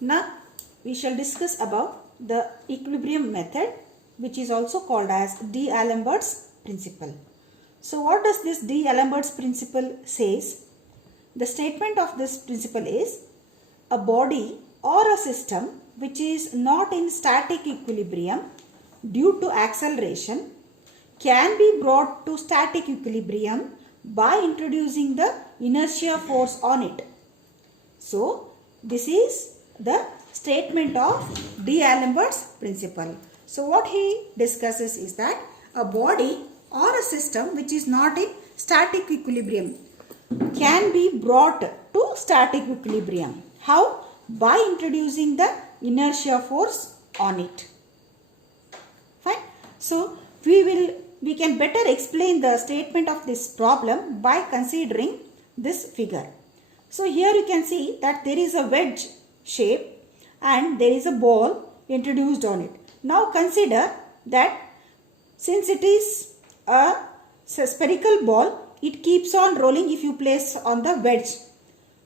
Now we shall discuss about the equilibrium method, which is also called as D'Alembert's principle. So what does this D'Alembert's principle says? The statement of this principle is a body or a system which is not in static equilibrium due to acceleration can be brought to static equilibrium by introducing the inertia force on it. So this is the statement of D'Alembert's principle. So what he discusses is that a body or a system which is not in static equilibrium can be brought to static equilibrium. How? By introducing the inertia force on it. Fine. So we can better explain the statement of this problem by considering this figure. So here you can see that there is a wedge shape and there is a ball introduced on it. Now consider that since it is a spherical ball, it keeps on rolling if you place on the wedge.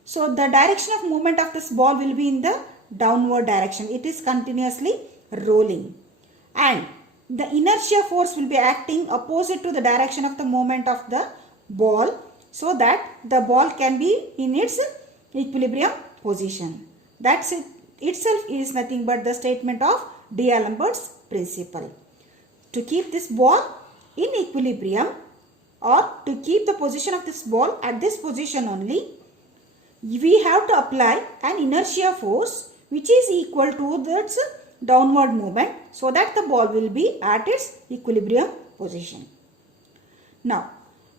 So the direction of movement of this ball will be in the downward direction. It is continuously rolling. And the inertia force will be acting opposite to the direction of the movement of the ball, so that the ball can be in its equilibrium position. That's it itself is nothing but the statement of D'Alembert's principle. To keep this ball in equilibrium, or to keep the position of this ball at this position only, we have to apply an inertia force which is equal to its downward movement, so that the ball will be at its equilibrium position. Now,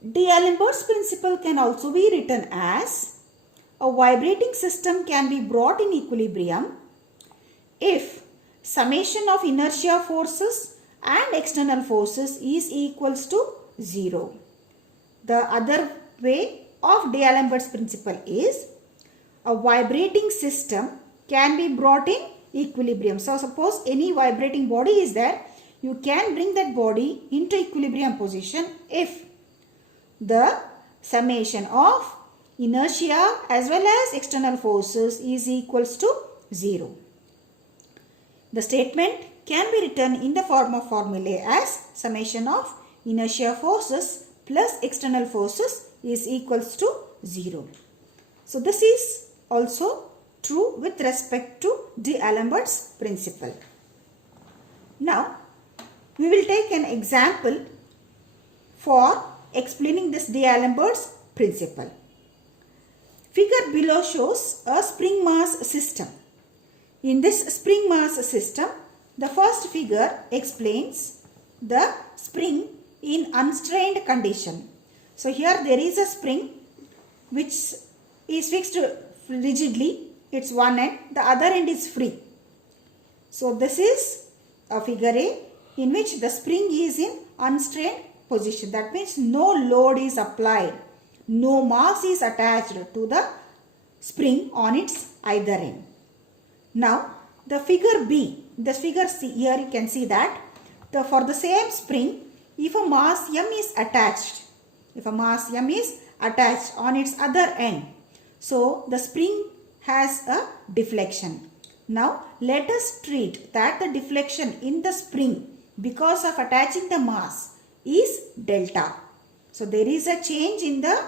D'Alembert's principle can also be written as a vibrating system can be brought in equilibrium if summation of inertia forces and external forces is equals to 0. The other way of D'Alembert's principle is a vibrating system can be brought in equilibrium. So suppose any vibrating body is there, you can bring that body into equilibrium position if the summation of inertia as well as external forces is equals to 0. The statement can be written in the form of formulae as summation of inertia forces plus external forces is equals to 0. So this is also true with respect to D'Alembert's principle. Now we will take an example for explaining this D'Alembert's principle. Figure below shows a spring mass system. In this spring mass system, the first figure explains the spring in unstrained condition. So here there is a spring which is fixed rigidly. It's one end, the other end is free. So this is a figure A in which the spring is in unstrained position. That means no load is applied, no mass is attached to the spring on its either end. Now the figure B, this figure C, here you can see that for the same spring, if a mass M is attached, on its other end, so the spring has a deflection. Now let us treat that the deflection in the spring because of attaching the mass is delta. So there is a change in the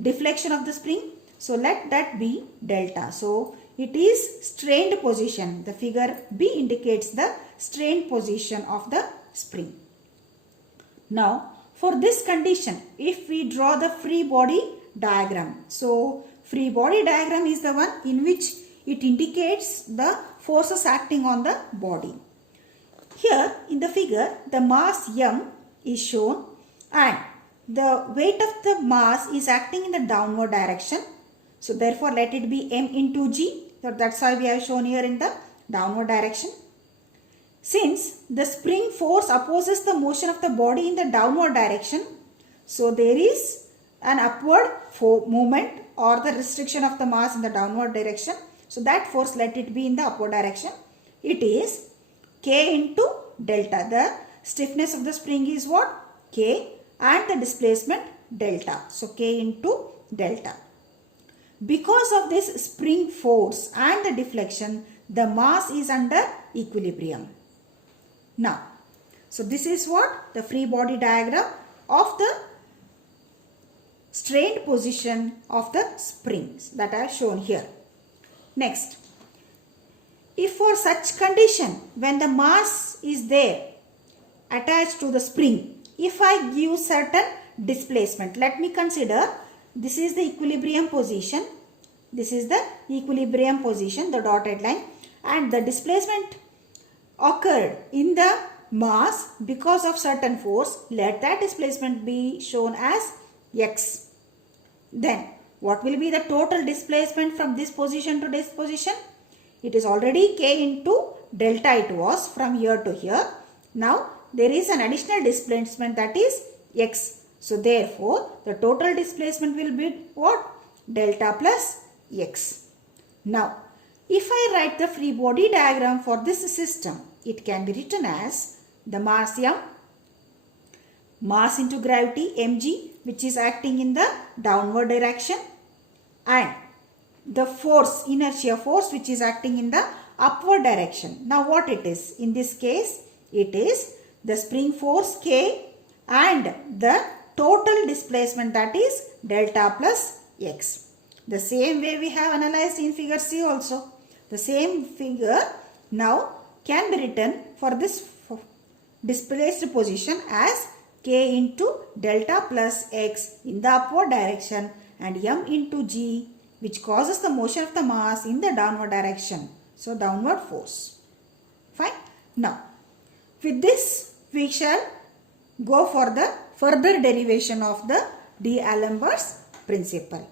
deflection of the spring. So let that be delta. So it is strained position. The figure B indicates the strained position of the spring. Now for this condition, if we draw the free body diagram. So free body diagram is the one in which it indicates the forces acting on the body. Here in the figure, the mass M is shown and the weight of the mass is acting in the downward direction. So therefore let it be M into G. So that's why we have shown here in the downward direction. Since the spring force opposes the motion of the body in the downward direction, so there is an upward movement or the restriction of the mass in the downward direction. So that force, let it be in the upward direction. It is K into delta. The stiffness of the spring is what? K, and the displacement delta. So K into delta. Because of this spring force and the deflection, the mass is under equilibrium. Now, so this is what the free body diagram of the strained position of the springs that I have shown here. Next, if for such condition when the mass is there attached to the spring, if I give certain displacement, let me consider this is the equilibrium position, this is the equilibrium position, the dotted line, and the displacement occurred in the mass because of certain force, let that displacement be shown as x. Then what will be the total displacement from this position to this position? It is already k into delta it was from here to here. Now there is an additional displacement, that is x. So therefore the total displacement will be what? Delta plus x. Now if I write the free body diagram for this system, it can be written as the mass m, mass into gravity mg, which is acting in the downward direction, and the force, inertia force, which is acting in the upward direction. Now what it is? In this case, it is the spring force K and the total displacement, that is delta plus x. The same way we have analyzed in figure C also. The same figure now can be written for this displaced position as K into delta plus x in the upward direction and m into g, which causes the motion of the mass in the downward direction. So downward force. Fine. Now with this we shall go for the further derivation of the D'Alembert's principle.